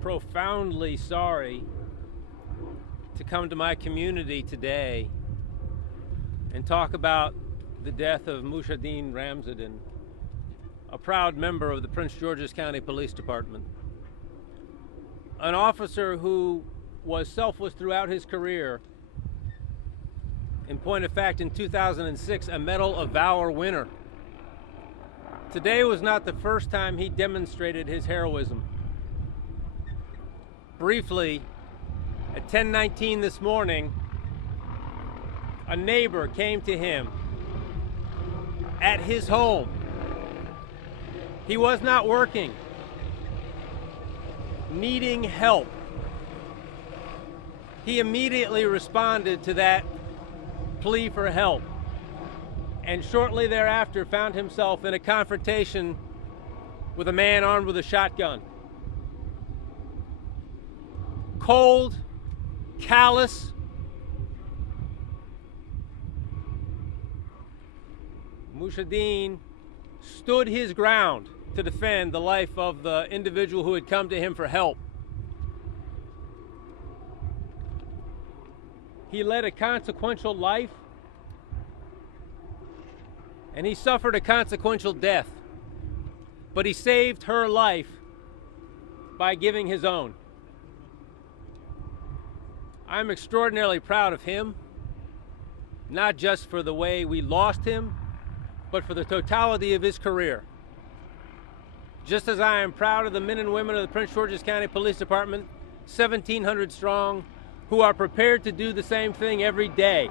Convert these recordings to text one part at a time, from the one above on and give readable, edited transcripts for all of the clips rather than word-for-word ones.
profoundly sorry to come to my community today and talk about the death of Mushadeen Ramzadin, a proud member of the Prince George's County Police Department, an officer who was selfless throughout his career. In point of fact, in 2006, a Medal of Valor winner. Today was not the first time he demonstrated his heroism. Briefly, at 10:19 this morning, a neighbor came to him at his home. He was not working, needing help. He immediately responded to that plea for help, and shortly thereafter found himself in a confrontation with a man armed with a shotgun. Cold, callous, Mushadeen stood his ground to defend the life of the individual who had come to him for help. He led a consequential life, and he suffered a consequential death, but he saved her life by giving his own. I'm extraordinarily proud of him, not just for the way we lost him, but for the totality of his career. Just as I am proud of the men and women of the Prince George's County Police Department, 1,700 strong, who are prepared to do the same thing every day.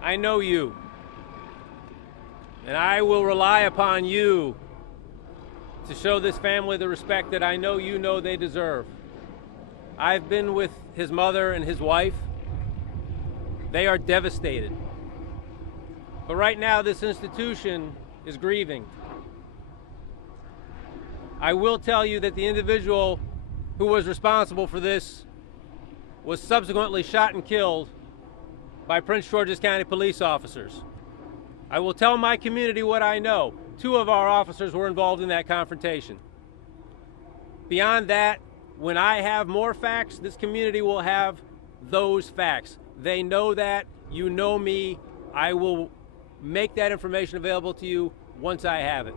I know you, and I will rely upon you to show this family the respect that I know you know they deserve. I've been with his mother and his wife. They are devastated. But right now, this institution is grieving. I will tell you that the individual who was responsible for this was subsequently shot and killed by Prince George's County police officers. I will tell my community what I know. 2 of our officers were involved in that confrontation. Beyond that, when I have more facts, this community will have those facts. They know that, you know me. I will make that information available to you once I have it.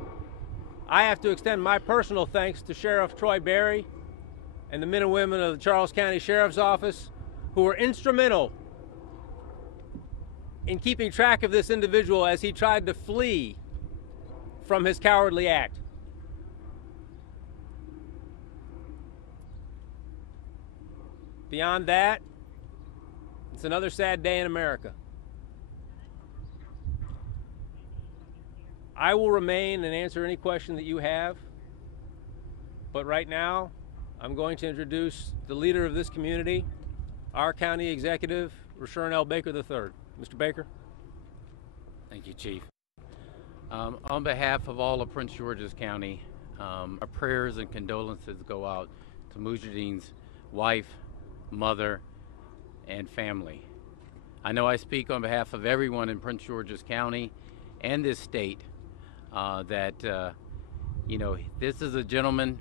I have to extend my personal thanks to Sheriff Troy Berry and the men and women of the Charles County Sheriff's Office who were instrumental in keeping track of this individual as he tried to flee from his cowardly act. Beyond that, it's another sad day in America. I will remain and answer any question that you have, but right now, I'm going to introduce the leader of this community, our county executive, Fraternal Baker III. Mr. Baker. Thank you, Chief. On behalf of all of Prince George's County, our prayers and condolences go out to Mushadeen's wife, mother, and family. I know I speak on behalf of everyone in Prince George's County and this state that, you know, this is a gentleman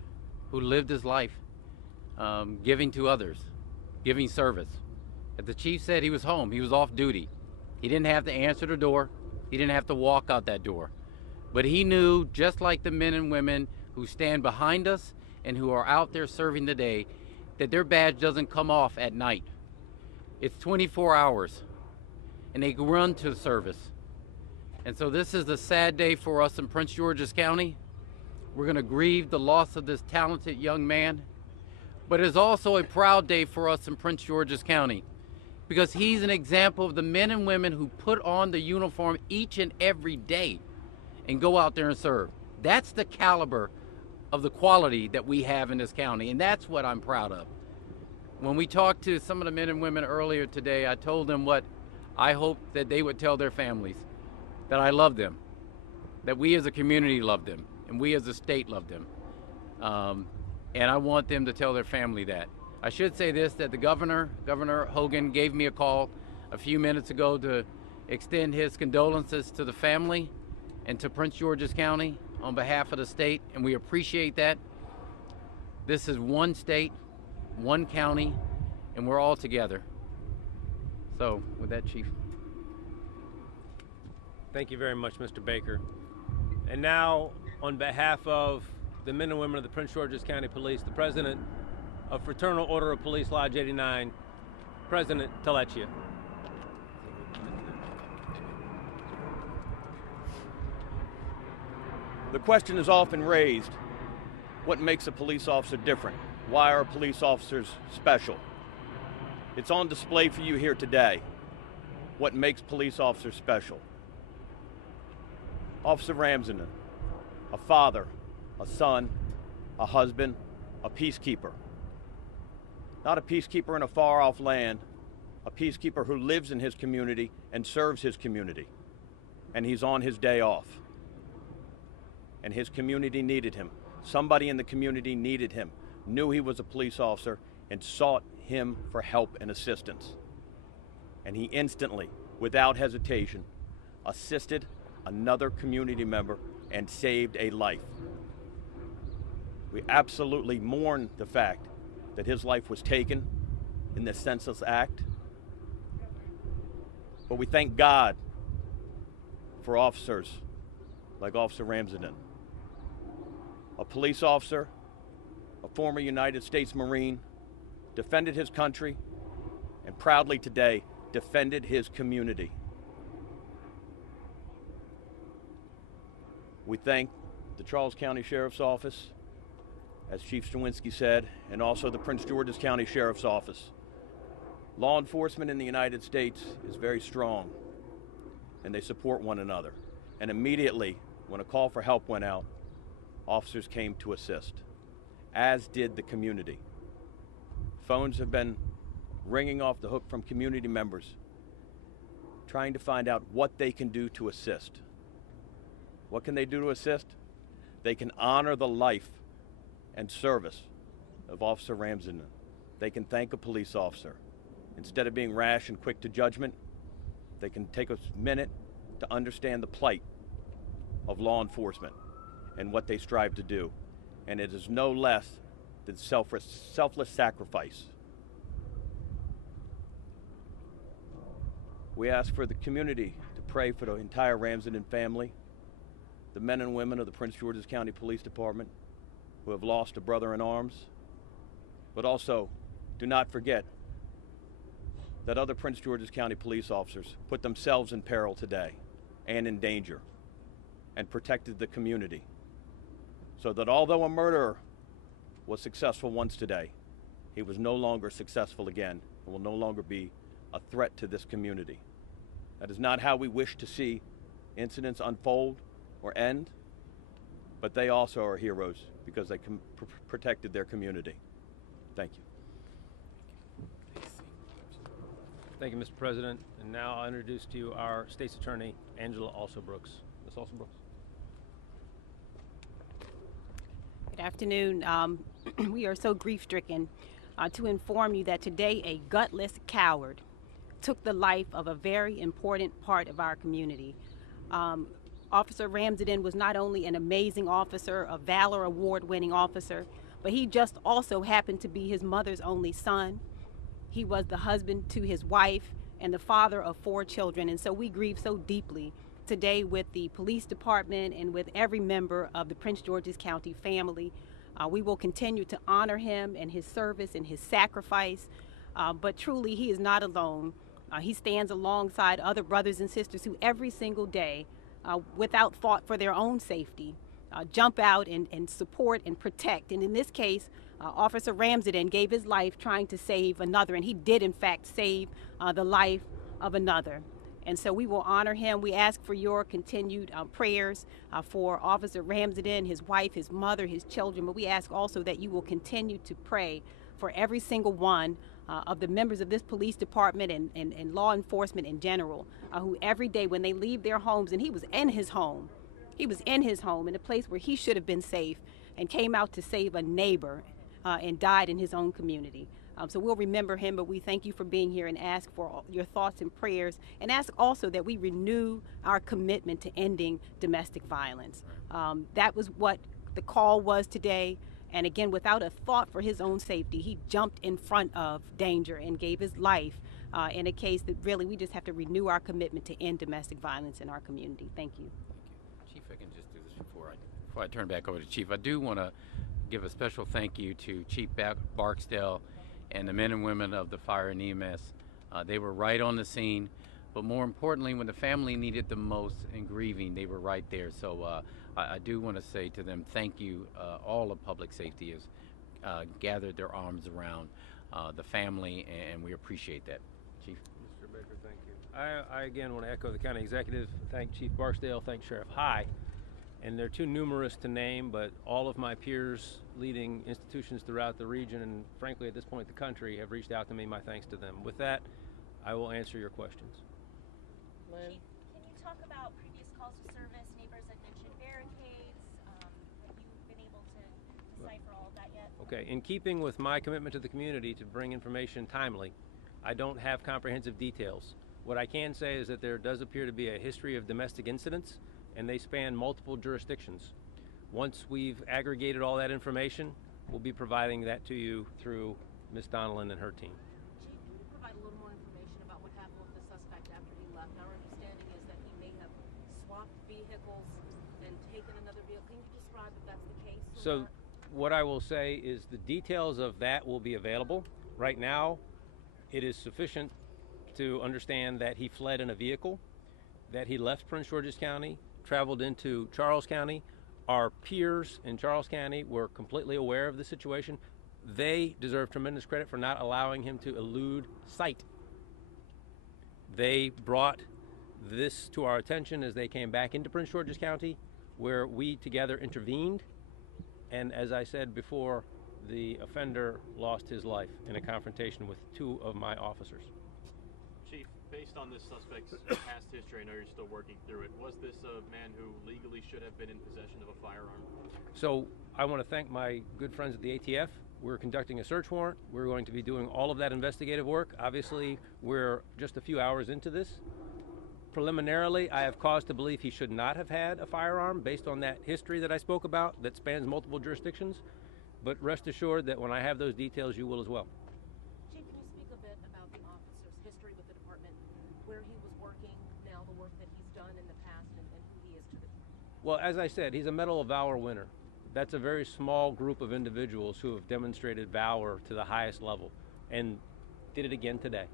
who lived his life giving to others, giving service. As the chief said, he was home, he was off duty. He didn't have to answer the door, he didn't have to walk out that door. But he knew, just like the men and women who stand behind us and who are out there serving the day, that their badge doesn't come off at night. It's 24 hours, and they run to service. And so this is a sad day for us in Prince George's County. We're gonna grieve the loss of this talented young man, but it's also a proud day for us in Prince George's County because he's an example of the men and women who put on the uniform each and every day and go out there and serve. That's the caliber of the quality that we have in this county, and that's what I'm proud of. When we talked to some of the men and women earlier today, I told them what I hope that they would tell their families, that I love them, that we as a community love them, and we as a state love them. And I want them to tell their family that. I should say this, that the Governor Hogan, gave me a call a few minutes ago to extend his condolences to the family and to Prince George's County on behalf of the state, and we appreciate that. This is one state, one county, and we're all together. So with that, Chief. Thank you very much, Mr. Baker. And now, on behalf of the men and women of the Prince George's County Police, the President of Fraternal Order of Police Lodge 89, President Telechia. The question is often raised, what makes a police officer different? Why are police officers special? It's on display for you here today. What makes police officers special? Officer Ramsden, a father, a son, a husband, a peacekeeper. Not a peacekeeper in a far-off land, a peacekeeper who lives in his community and serves his community. And he's on his day off. And his community needed him. Somebody in the community needed him, knew he was a police officer, and sought him for help and assistance. And he instantly, without hesitation, assisted another community member and saved a life. We absolutely mourn the fact that his life was taken in this senseless act. But we thank God for officers like Officer Ramsden, a police officer, a former United States Marine, defended his country, and proudly today defended his community. We thank the Charles County Sheriff's Office, as Chief Stawinski said, and also the Prince George's County Sheriff's Office. Law enforcement in the United States is very strong, and they support one another. And immediately, when a call for help went out, officers came to assist, as did the community. Phones have been ringing off the hook from community members, trying to find out what they can do to assist. What can they do to assist? They can honor the life and service of Officer Ramsden. They can thank a police officer. Instead of being rash and quick to judgment, they can take a minute to understand the plight of law enforcement and what they strive to do. And it is no less than selfless sacrifice. We ask for the community to pray for the entire Ramsden family, the men and women of the Prince George's County Police Department who have lost a brother in arms, but also do not forget that other Prince George's County police officers put themselves in peril today and in danger and protected the community, so that although a murderer was successful once today, he was no longer successful again and will no longer be a threat to this community. That is not how we wish to see incidents unfold or end, but they also are heroes because they protected their community. Thank you. Thank you, Mr. President. And now I'll introduce to you our State's Attorney, Angela Alsobrooks. Ms. Alsobrooks. Good afternoon. We are so grief-stricken to inform you that today a gutless coward took the life of a very important part of our community. Officer Ramsden was not only an amazing officer, a Valor Award-winning officer, but he just also happened to be his mother's only son. He was the husband to his wife and the father of 4 children, and so we grieve so deeply today with the police department and with every member of the Prince George's County family. We will continue to honor him and his service and his sacrifice, but truly he is not alone. He stands alongside other brothers and sisters who every single day, without thought for their own safety, jump out and support and protect. And in this case, Officer Ramsden gave his life trying to save another, and he did in fact save the life of another. And so we will honor him. We ask for your continued prayers for Officer Ramsden, his wife, his mother, his children, but we ask also that you will continue to pray for every single one of the members of this police department and law enforcement in general, who every day when they leave their homes, and he was in his home in a place where he should have been safe, and came out to save a neighbor and died in his own community. So we'll remember him, but we thank you for being here and ask for your thoughts and prayers, and ask also that we renew our commitment to ending domestic violence. That was what the call was today, And again, without a thought for his own safety, he jumped in front of danger and gave his life in a case that really we just have to renew our commitment to end domestic violence in our community. Thank you. Chief, I can just do this before I turn back over to Chief. I do want to give a special thank you to Chief Barksdale and the men and women of the fire and EMS. They were right on the scene, but more importantly, when the family needed the most and grieving, they were right there. So I do want to say to them, thank you. All of public safety has gathered their arms around the family, and we appreciate that. Chief. Mr. Baker, thank you. I again want to echo the county executive, thank Chief Barksdale, thank Sheriff High. And they're too numerous to name, but all of my peers leading institutions throughout the region and frankly at this point the country have reached out to me. My thanks to them. With that, I will answer your questions. Chief, can you talk about previous calls to service? Neighbors had mentioned barricades. Have you been able to decipher all of that yet? Okay, in keeping with my commitment to the community to bring information timely, I don't have comprehensive details. What I can say is that there does appear to be a history of domestic incidents, and they span multiple jurisdictions. Once we've aggregated all that information, we'll be providing that to you through Ms. Donnellan and her team. Chief, can you provide a little more information about what happened with the suspect after he left? Our understanding is that he may have swapped vehicles and taken another vehicle. Can you describe if that's the case? So what I will say is the details of that will be available. Right now, it is sufficient to understand that he fled in a vehicle, that he left Prince George's County, traveled into Charles County. Our peers in Charles County were completely aware of the situation. They deserve tremendous credit for not allowing him to elude sight. They brought this to our attention as they came back into Prince George's County, where we together intervened. And as I said before, the offender lost his life in a confrontation with two of my officers. Chief, based on this suspect's past history, I know you're still working through it. Was this a man who legally should have been in possession of a firearm? So I want to thank my good friends at the ATF. We're conducting a search warrant. We're going to be doing all of that investigative work. Obviously, we're just a few hours into this. Preliminarily, I have cause to believe he should not have had a firearm based on that history that I spoke about that spans multiple jurisdictions. But rest assured that when I have those details, you will as well. Chief, can you speak a bit about the officer's history with the department, where he was working, now the work that he's done in the past, and who he is to the department? Well, as I said, he's a Medal of Valor winner. That's a very small group of individuals who have demonstrated valor to the highest level and did it again today.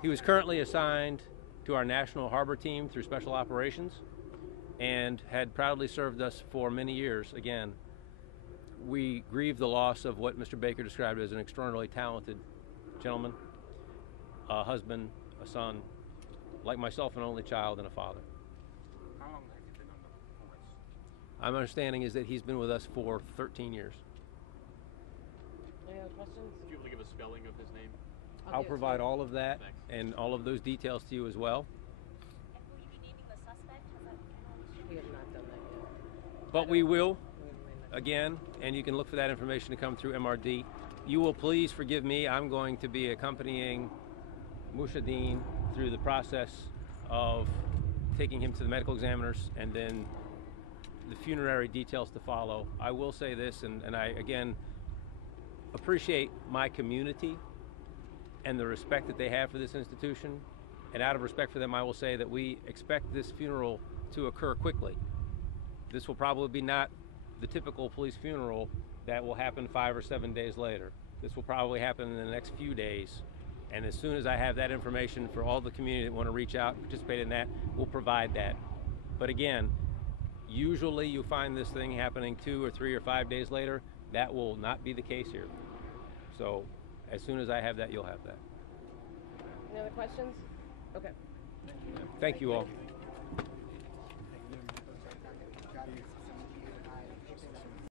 He was currently assigned to our National Harbor Team through Special Operations and had proudly served us for many years. Again, we grieve the loss of what Mr. Baker described as an extraordinarily talented gentleman, a husband, a son, like myself, an only child and a father. How long have you been on the force? My understanding is that he's been with us for 13 years. Any other questions? Would you be able to give a spelling of his name? I'll provide all of that Thanks. and all of those details to you as well. And will you be naming the suspect? Has that been We have not done that yet. But we will, again, and you can look for that information to come through MRD. You will please forgive me. I'm going to be accompanying Mushadeen through the process of taking him to the medical examiners and then the funerary details to follow. I will say this, and I, again, appreciate my community and the respect that they have for this institution. And out of respect for them, I will say that we expect this funeral to occur quickly. This will probably be not the typical police funeral that will happen 5 or 7 days later. This will probably happen in the next few days. And as soon as I have that information for all the community that want to reach out and participate in that, we'll provide that. But again, usually you find this thing happening 2 or 3 or 5 days later. That will not be the case here. So as soon as I have that, you'll have that. Any other questions? Okay. Thank you all. Got you.